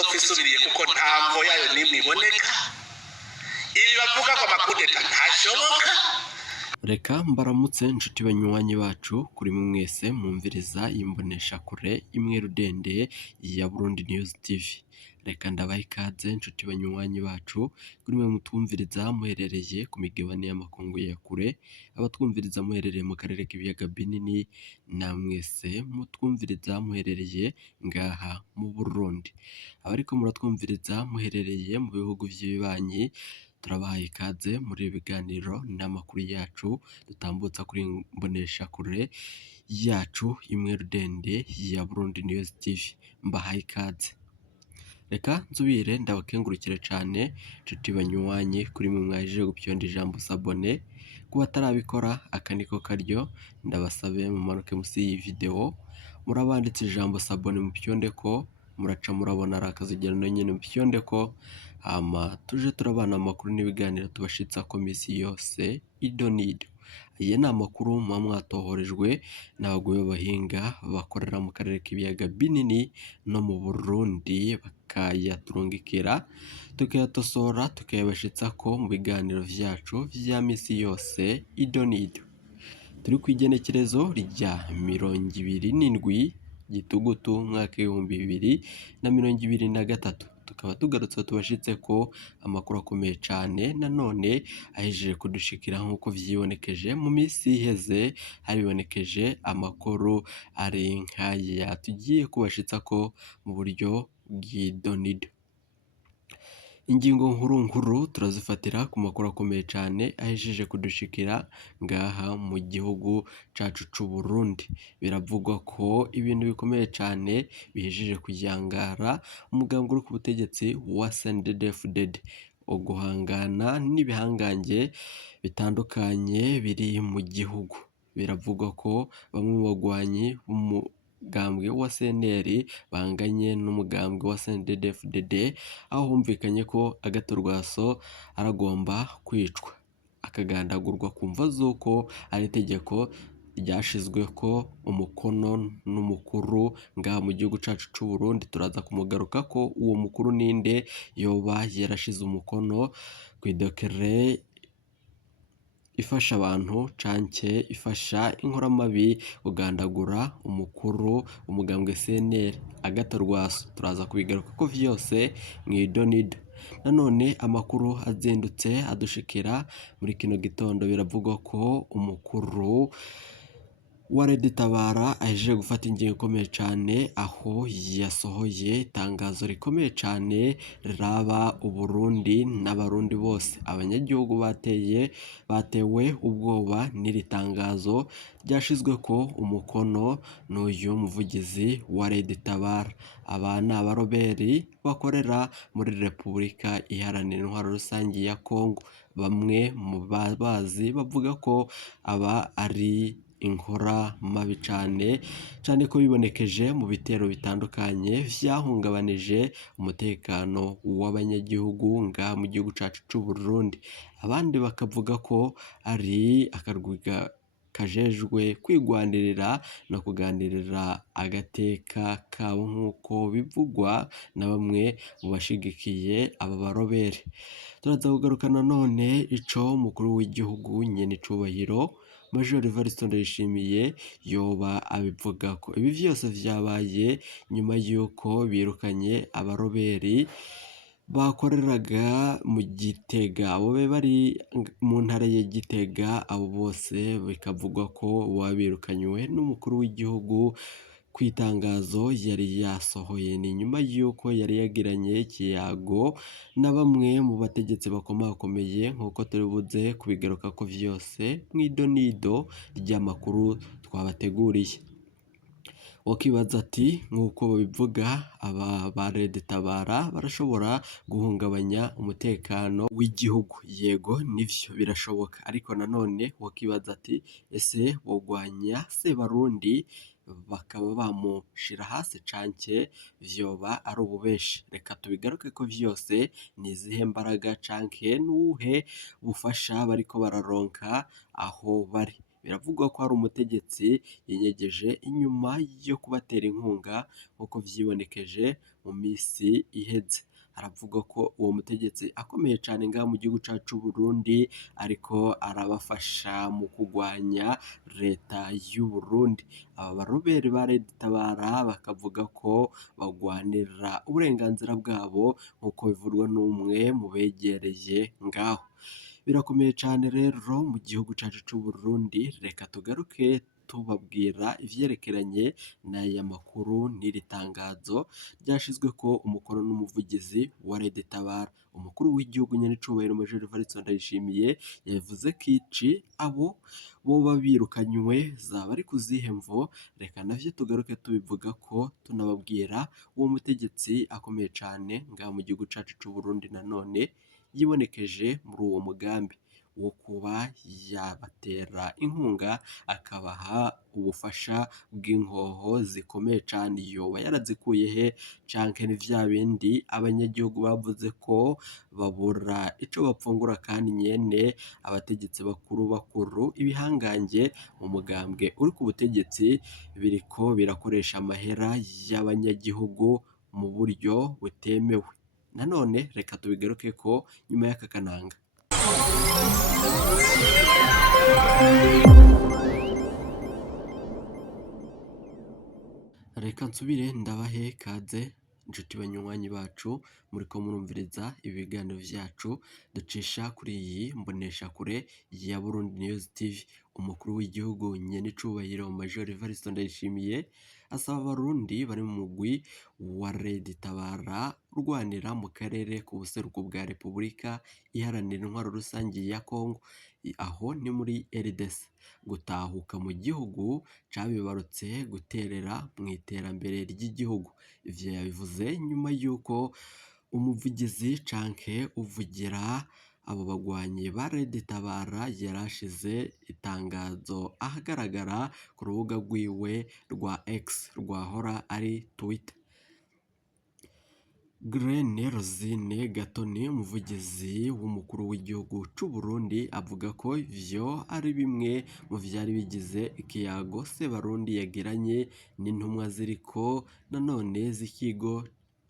izopfa isubiriye kuko nta mvo yayo n'imwe iboneka. Ibi bavuga ko amakudeta ntashoboka. Reka mbaramutse inshuti banywanyi bacu kuri mwese mwumviriza imbonesha kure imwe rudende ya Burundi News TV. Reka ndabaha ikaze inshuti banywanyi bacu kuri mwe mutwumviriza muherereye ku migabane y'amakungu ya kure, abatwumviriza muherereye mu karere k'ibiyaga binini, na mwese mutwumviriza muherereye ngaha mu Burundi. Abariko muratwumviriza muherereye mu bihugu vy'ibibanyi, turabahaye ikaze muri ibiganiro n'amakuru yacu dutambutsa kuri mbonesha kure yacu imwe rudende ya Burundi News TV. Mbahaye ikaze. Reka nsubire ndabakengurukire cane nshuti banywanyi kuri mwe mwaje gupyonda ijambo sabone. Ku batarabikora aka niko karyo, ndabasabe mumanuke musi iyi video murabanditse ijambo sabone mu pyondeko, muraca murabona arakazigera no nyene mu pyondeko, hama tuje turabana amakuru n'ibiganiro tubashitsa ko misi yose idonido. Aye ni amakuru muba mwatohorejwe n'abaguye b'abahinga bakorera mu karere k'ibiyaga binini no mu Burundi, bakayaturungikira tukayatosora tukayabashitsa ko mu biganiro vyacu vya misi yose idonido. Turi kw'igenekerezo rya 27 Gitugutu mwaka 2023, tukaba tugarutse tubashitse ko amakuru akomeye cane nanone ahejeje kudushikira nk'uko vyibonekeje mu misi iheze. Haribonekeje amakuru ari nk'aya tugiye kubashitsa ko mu buryo bw'idonido. Ingingo nkuru turazifatira ku makuru akomeye cane ahejeje kudushikira ngaha mu gihugu cacu c'u Burundi. Biravugwa ko ibintu bikomeye cane bihejeje kuyangara umugambwe uri ku butegetsi wa CNDD-FDD, guhangana n'ibihangange bitandukanye biri mu gihugu. Biravugwa ko bamwe mu bagwanyi umugambwe wa CNL banganye n'umugambwe wa CNDD-FDD, aho humvikanye ko Agathon Rwasa aragomba kwicwa akagandagurwa ku mvo z'uko ari itegeko ryashizweko umukono n'umukuru ngaha mu gihugu cacu c'u Burundi. Turaza kumugaruka ko uwo mukuru ninde, yoba yarashize umukono kw'idokere ifasha abantu canke ifasha inkoramabi kugandagura umukuru umugambwe CNL Agathon Rwasa. Turaza kubigaruka ko vyose mw'idonido. Nanone amakuru azindutse adushikira muri kino gitondo, biravugwa ko umukuru wa Red Tabara ahejeje gufata ingingo ikomeye cane, aho yasohoye itangazo rikomeye cane riraba Uburundi n'abarundi bose. Abanyagihugu batewe ubwoba n'iri tangazo ryashizweko umukono n'uyu muvugizi wa Red Tabara. Aba ni abaroberi bakorera muri Repubulika Iharanira Intwaro Rusangi ya Kongo. Bamwe mu bazi bavuga ko aba ari inkora mabi cane ko bibonekeje mu bitero bitandukanye vyahungabanije umutekano w'abanyagihugu ngaha mu gihugu cacu c'u Burundi. Abandi bakavuga ko ari akarwi kajejwe kwigwanirira no kuganirira agateka kabo nk'uko bivugwa na bamwe mu bashigikiye aba barobere. Turaza kugaruka nanone ico umukuru w'igihugu nyene icubahiro Major Evariste Ndayishimiye yoba abivugako. Ibi vyose vyabaye nyuma yuko birukanye abaroberi bakoreraga mu Gitega, abo bari mu ntara ya Gitega. Abo bose bikavugwa ko babirukanywe n'umukuru w'igihugu kw'itangazo yari yasohoye. Ni nyuma yuko yari yagiranye ikiyago na bamwe mu bategetsi bakomakomeye, nk'uko turi buze kubigaruka ko vyose mw'idonido ry'amakuru twabateguriye. Wakibaza ati nk'uko babivuga aba ba Red Tabara barashobora guhungabanya umutekano w'igihugu. Yego nivyo birashoboka, ariko nanone wakibaza ati ese bogwanya Sebarundi bakaba bamushira hasi canke vyoba ari ububeshi? Reka tubigaruke ko vyose nizihe mbaraga canke nuhe bufasha bariko bararonka aho bari. biravugwa ko hari umutegetsi yinyegeje inyuma yo kubatera inkunga nk'uko vyibonekeje mu misi iheze. Haravugwa ko uwo mutegetsi akomeye cane ngaha mu gihugu cacu c'Uburundi ariko arabafasha mu kugwanya leta y'Uburundi. Aba baroberi ba Red Tabara bakavuga ko bagwanira uburenganzira bwabo nk'uko bivurwa n'umwe mu begereye ngaho. Birakomeye cane rero mu gihugu cacu c'Uburundi, reka tugaruke tubabwira ivyerekeranye n'aya makuru n'iri tangazo ryashizweko umukono n'umuvugizi wa Red Tabara. Umukuru w'igihugu nyen'icubahiro Major Evariste Ndayishimiye yavuze ko abo boba birukanywe zaba ari ku zihe mvo, reka navyo tugaruke tubivuga ko tunababwira uwo mutegetsi akomeye cane ngaha mu gihugu cacu c'Uburundi nanone yibonekeje muri uwo mugambi wo kuba yabatera inkunga akabaha ubufasha bw'inkoho zikomeye cane. Yoba yarazikuye he? Canke ni vya bindi abanyagihugu bavuze ko babura ico bapfungura kandi nyene abategetsi bakuru ibihangange mu mugambwe uri ku butegetsi biriko birakoresha amahera y'abanyagihugu mu buryo butemewe. Nanone reka tubigarukeko nyuma y'aka kananga. Reka nsubire ndabahe kaze inshuti banywanyi bacu muriko murumviriza ibiganiro vyacu ducisha kuri iyi mboneshakure ya Burundi News TV. Umukuru w'igihugu nyen'icubahiro Major Evariste Ndayishimiye asaba abarundi bari mu mugwi wa Red Tabara urwanira mu karere ku buseruko bwa Repubulika iharanira intwaro rusangi ya Kongo, aho ni muri RDC, gutahuka mu gihugu cabibarutse guterera mu iterambere ry'igihugu. Ivyo yabivuze nyuma y'uko umuvugizi canke uvugira abo bagwanyi ba Red Tabara yarashize itangazo ahagaragara ku rubuga rwiwe rwa X rwahora ari Twitter. Grene Rosine Gatoni, umuvugizi w'umukuru w'igihugu c'Uburundi, avuga ko ivyo ari bimwe mu vyari bigize ikiyago Sebarundi yagiranye n'intumwa ziriko nanone z'ikigo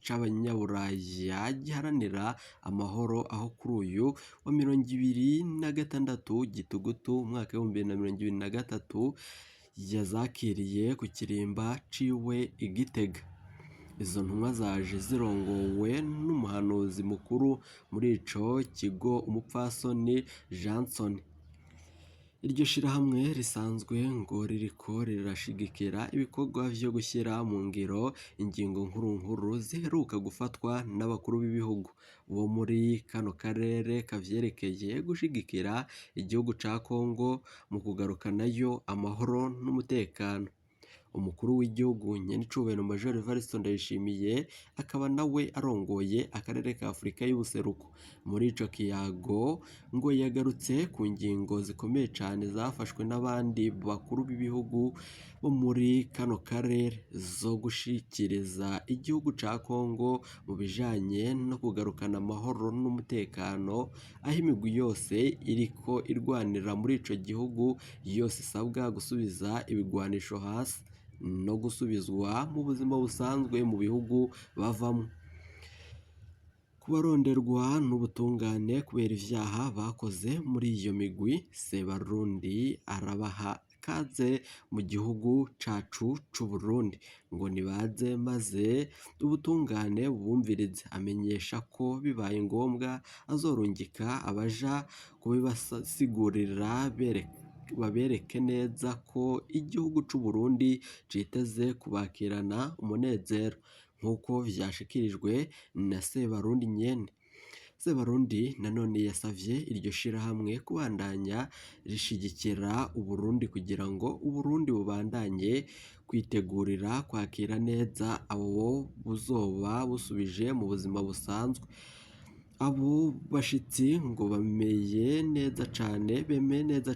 c'abanyaburaya giharanira amahoro, aho kuri uyu wa 26 Gitugutu umwaka w'2023 yazakiriye ku kirimba ciwe i Gitega. Izo ntumwa zaje zirongowe n'umuhanuzi mukuru muri ico kigo umupfasoni Johnson. Iryo shirahamwe risanzwe ngo ririko rirashigikira ibikorwa vyo gushyira mu ngiro ingingo nkuru ziheruka gufatwa n'abakuru b'ibihugu bo muri kano karere kavyerekeye gushigikira igihugu ca Kongo mu kugarukanayo amahoro n'umutekano. Umukuru w'igihugu nyen'icubahiro Major Evariste Ndayishimiye akaba nawe arongoye akarere ka Afurika y'ubuseruko. Muri ico kiyago ngo yagarutse ku ngingo zikomeye cane zafashwe n'abandi bakuru b'ibihugu bo muri kano karere zo gushikiriza igihugu ca Kongo mu bijanye no kugarukana amahoro n'umutekano, aho imigwi yose iriko irwanira muri ico gihugu yose isabwa gusubiza ibigwanisho hasi no gusubizwa mu buzima busanzwe mu bihugu bavamwo. Kubaronderwa n'ubutungane kubera ivyaha bakoze muri iyo migwi, Sebarundi arabaha kaze mu gihugu cacu c'Uburundi ngo nibaze maze ubutungane bubumvirize. Amenyesha ko bibaye ngombwa azorungika abaja kubibasigurira babereke neza ko igihugu c'Uburundi citeze kubakirana umunezero nk'uko vyashikirijwe na Sebarundi nyene. Sebarundi nanone yasavye iryo shirahamwe kubandanya rishigikira Uburundi kugira ngo Uburundi bubandanye kwitegurira kwakira neza abo buzoba busubije mu buzima busanzwe. Abo bashitsi ngo bemeye neza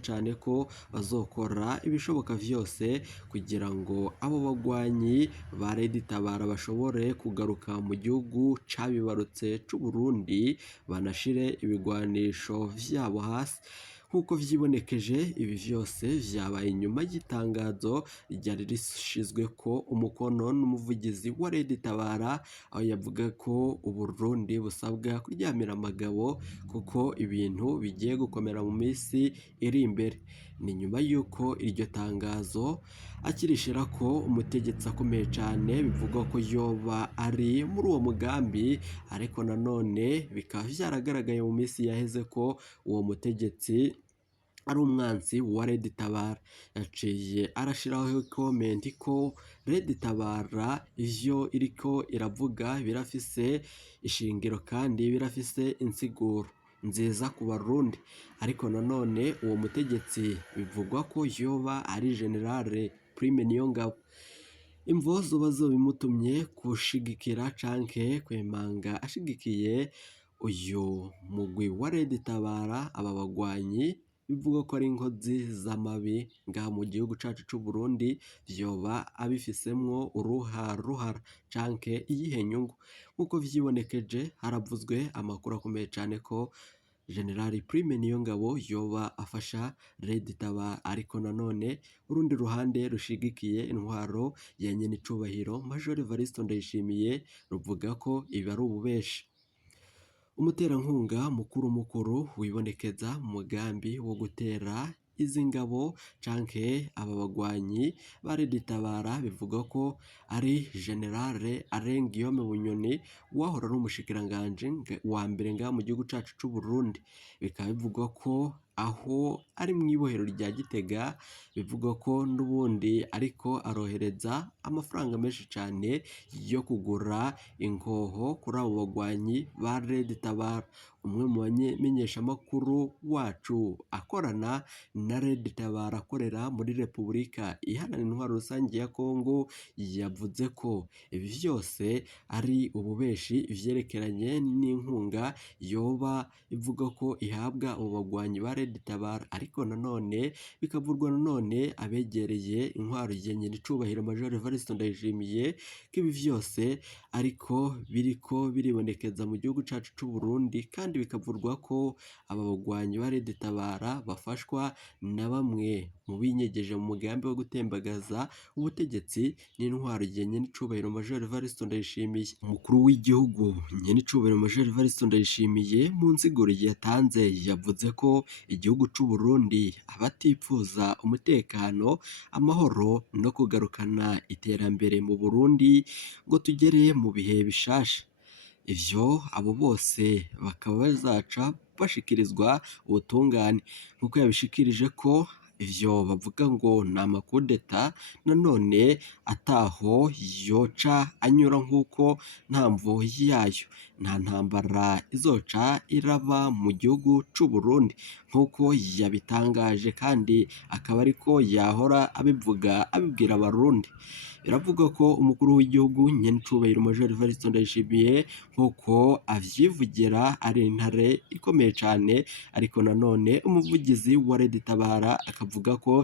cane ko bazokora ibishoboka vyose kugira ngo abo bagwanyi ba Red Tabara bashobore kugaruka mu gihugu cabibarutse c'Uburundi, banashire ibigwanisho vyabo hasi nk'uko vyibonekeje ibi vyose vyabaye inyuma y'itangazo ryari rishizweko umukono n'umuvugizi wa Red Tabara, aho yavuga ko Uburundi busabwa kuryamira amagabo kuko ibintu bigiye gukomera mu minsi iri imbere. Ni nyuma y'uko iryo tangazo akirishirako umutegetsi akomeye cane bivugwa ko yoba ari muri uwo mugambi, ariko nanone bikaba vyaragaragaye mu minsi yaheze ko uwo mutegetsi ari umwanzi wa Red Tabara. Yaciye arashiraho comment ko Red Tabara ivyo iriko iravuga birafise ishingiro kandi birafise insiguro nziza ku Barundi, ariko nanone uwo mutegetsi bivugwa ko yoba ari Generale Prime Niyongabo. Imvo zoba zobimutumye kushigikira canke kwemanga ashigikiye uyu mugwi wa Red Tabara, aba bagwanyi bivuga ko ari inkozi z'amabi ngaha mu gihugu cacu c'u Burundi, vyoba abifisemwo uruhara canke iyihe nyungu. Nk'uko vyibonekeje haravuzwe amakuru akomeye cane ko General Prime Niyongabo yoba afasha Red Tabara, ariko nanone urundi ruhande rushigikiye intwaro ya nyenicubahiro Major Evariste Ndayishimiye ruvuga ko ibi ari ububeshi. Umuterankunga mukuru wibonekeza mu mugambi wo gutera izi ngabo canke aba bagwanyi ba Red Tabara bivuga ko ari Generale Alain Guillaume Bunyoni, wahora ari umushikiranganje wa mbere ngaha mu gihugu cacu c'u Burundi. Bikaba bivugwa ko aho ari mu ibohero rya Gitega, bivugwa ko n'ubundi ariko arohereza amafaranga menshi cane yo kugura inkoho kuri abo bagwanyi ba Red Tabara. Umwe mu bamenyeshamakuru wacu akorana na Red Tabara akorera muri Repubulika Iharanira Intwaro Rusange ya Kongo yavuze ko ibi vyose ari ububeshi ivyerekeranye n'inkunga yoba ivuga ko ihabwa abo bagwanyi ba Red Tabara, ariko nanone bikavurwa nanone abegereye intwaro ya nyenicubahiro Major Evariste Ndayishimiye ko ibi vyose ariko biriko biribonekeza mu gihugu cacu c'u Burundi, kandi bikavurwa ko aba bagwanyi ba Red Tabara bafashwa na bamwe mu binyegeje mu mugambi wo gutembagaza ubutegetsi n'intwaro ya nyenicubahiro Major Evariste Ndayishimiye. Umukuru w'igihugu nyenicubahiro Major Evariste Ndayishimiye mu nsiguro yatanze yavuze ko igihugu c'u Burundi abatipfuza umutekano, amahoro no kugarukana iterambere mu Burundi ngo tugere mu bihe bishasha. Ivyo abo bose bakaba bazaca bashikirizwa ubutungane, nk'uko yabishikirije ko ivyo bavuga ngo ni amakudeta nanone ataho yoca anyura, nk'uko ntamvo yayo nta ntambara izoca iraba mu gihugu c'u Burundi nk'uko yabitangaje, kandi akaba ariko yahora abivuga abibwira Abarundi. Biravugwa ko umukuru w'igihugu nyenicubahiro Major Evariste Ndayishimiye nk'uko avyivugira ari intare ikomeye cane, ariko nanone umuvugizi wa Red Tabara akavuga ko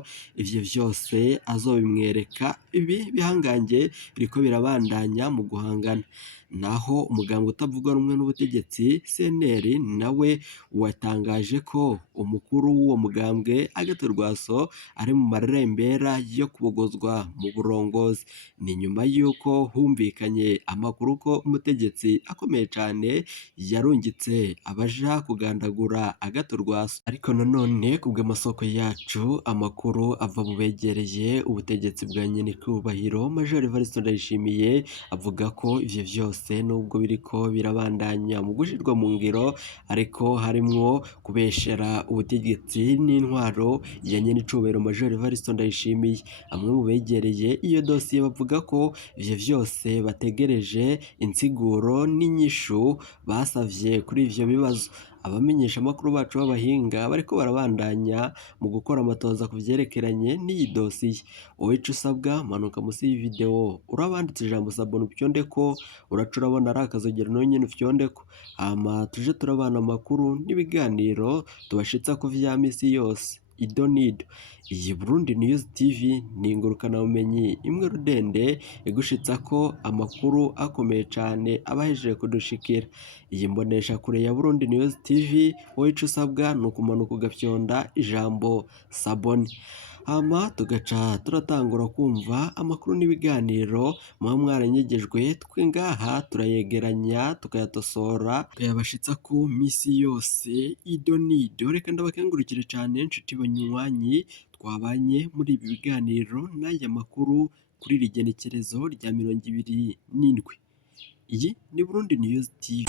ivyo vyose azobimwereka. Ibi bihangange biriko birabandanya mu guhangana, naho umuganga utavuga rumwe n'ubutegetsi CNL nawe watangaje ko umukuru w'uwo mugambwe Agathon Rwaso ari mu marembera yo kubogozwa mu burongozi. Ni nyuma y'uko humvikanye amakuru ko umutegetsi akomeye cane yarungitse abaja kugandagura Agathon Rwaso, ariko nanone kubw'amasoko yacu amakuru ava mu begereye ubutegetsi bwa nyenicubahiro Major Evariste Ndayishimiye avuga ko ivyo vyose nubwo biriko birabandanya mu gushirwa mu ngiro, ariko harimwo kubeshera ubutegetsi n'intwaro ya nyenicubahiro Major Evariste Ndayishimiye. Amwe mu begereye iyo dosiye bavuga ko ivyo vyose bategereje insiguro n'inyishu basavye kuri ivyo bibazo. Abamenyeshamakuru bacu b'abahinga bariko barabandanya mu gukora amatoza ku vyerekeranye n'iyi dosiye. Wowe ico usabwa manuka musi y'iyi video urabanditse ijambo sabone upyondeko, uraca urabona ari akazogero nawe nyene upyondeko, hama tuje turabana amakuru n'ibiganiro tubashitsa ku vya misi yose. idonido. Iyi Burundi News TV ni ingurukanabumenyi imwe rudende igushitsa ko amakuru akomeye cyane abahejeje kudushikira. Iyi mbonesha kure ya Burundi News TV wowe ico usabwa ni ukumanuka ugafyonda ijambo sabone, hama tugaca turatangura kumva amakuru n'ibiganiro muba mwaranyegejwe, twe ngaha turayegeranya tukayatosora tukayabashitsa ku misi yose idonido. Reka ndabakengurukire cyane nshuti banywanyi twabanye muri ibi biganiro n'aya makuru kuri iri genekerezo rya 27. Iyi ni Burundi News TV.